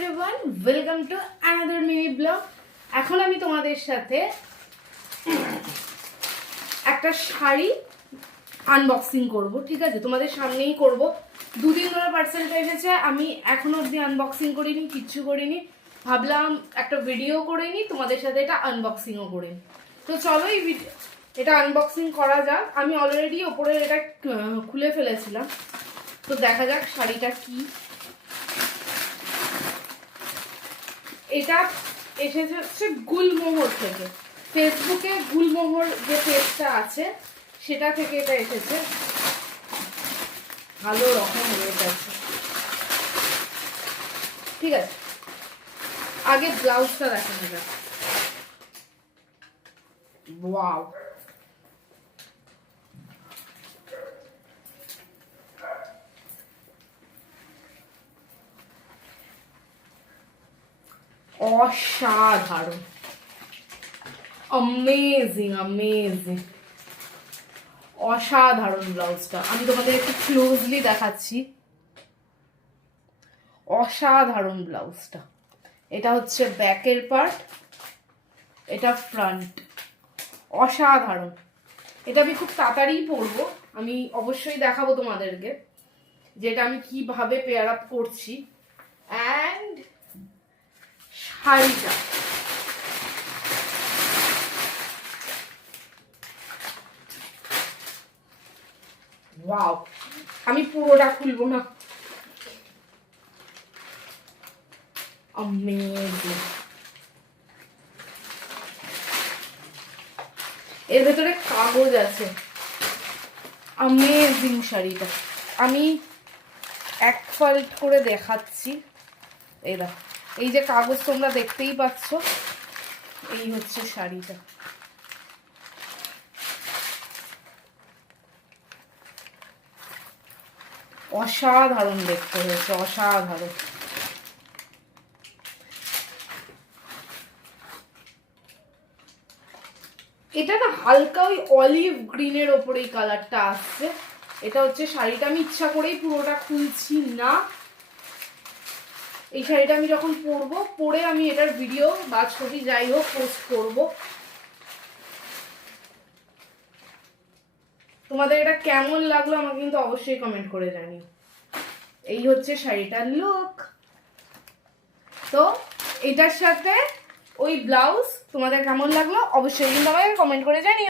Everyone, welcome to another mini blog. এখন আমি তোমাদের সাথে একটা শাড়ি আনবক্সিং করব, ঠিক আছে? তোমাদের সামনেই করব। দুদিন ধরে পার্সেলটা এসেছে, আমি এখনো অবধি আনবক্সিং করিনি, কিচ্ছু করিনি। ভাবলাম একটা ভিডিও করে নিই, তোমাদের সাথে এটা আনবক্সিংও করে নিই। তো চলো এটা আনবক্সিং করা যাক। আমি অলরেডি ওপরে এটা খুলে ফেলেছিলাম, তো দেখা যাক শাড়িটা কি। এটা এসেছে হচ্ছে গুলমোহর থেকে, ফেসবুকে গুলমোহর যে পেজটা আছে সেটা থেকে এটা এসেছে। ভালো রকম রেট আছে, ঠিক আছে। আগে ব্লাউজটা দেখানো যাক। ওয়াও, অসাধারণ, অ্যামেজিং অ্যামেজিং, অসাধারণ ব্লাউজটা। আমি তোমাদের একটু ক্লোজলি দেখাচ্ছি। অসাধারণ ব্লাউজটা। এটা হচ্ছে ব্যাকের পার্ট, এটা ফ্রন্ট। অসাধারণ। এটা আমি খুব তাড়াতাড়ি পরবো, আমি অবশ্যই দেখাবো তোমাদেরকে যেটা আমি কিভাবে পেয়ার আপ করছি। অ্যান্ড শাড়িটা ওয়াও, আমি পুরোটা খুলবো না। অ্যামেজিং। এর ভেতরে কাগজ আছে। অ্যামেজিং শাড়িটা। আমি এক ফল্ট করে দেখাচ্ছি। এই দেখো, এই যে কাগজ তোমরা দেখতেই পাচ্ছ, এই হচ্ছে শাড়িটা। অসাধারণ দেখতে হয়েছে, অসাধারণ। এটা না হালকা ওই অলিভ গ্রিনের ওপরে এই কালারটা আসছে। এটা হচ্ছে শাড়িটা। আমি ইচ্ছা করেই পুরোটা খুলছি না। এই শাড়িটা আমি যখন পরবো, পরে আমি এটার ভিডিও বা ছবি যাই হোক পোস্ট করব। তোমাদের এটা কেমন লাগলো আমাকে কিন্তু অবশ্যই কমেন্ট করে জানিও। এই হচ্ছে শাড়িটার লুক। তো এটার সাথে ওই ব্লাউজ তোমাদের কেমন লাগলো অবশ্যই কিন্তু আমাকে কমেন্ট করে জানিও।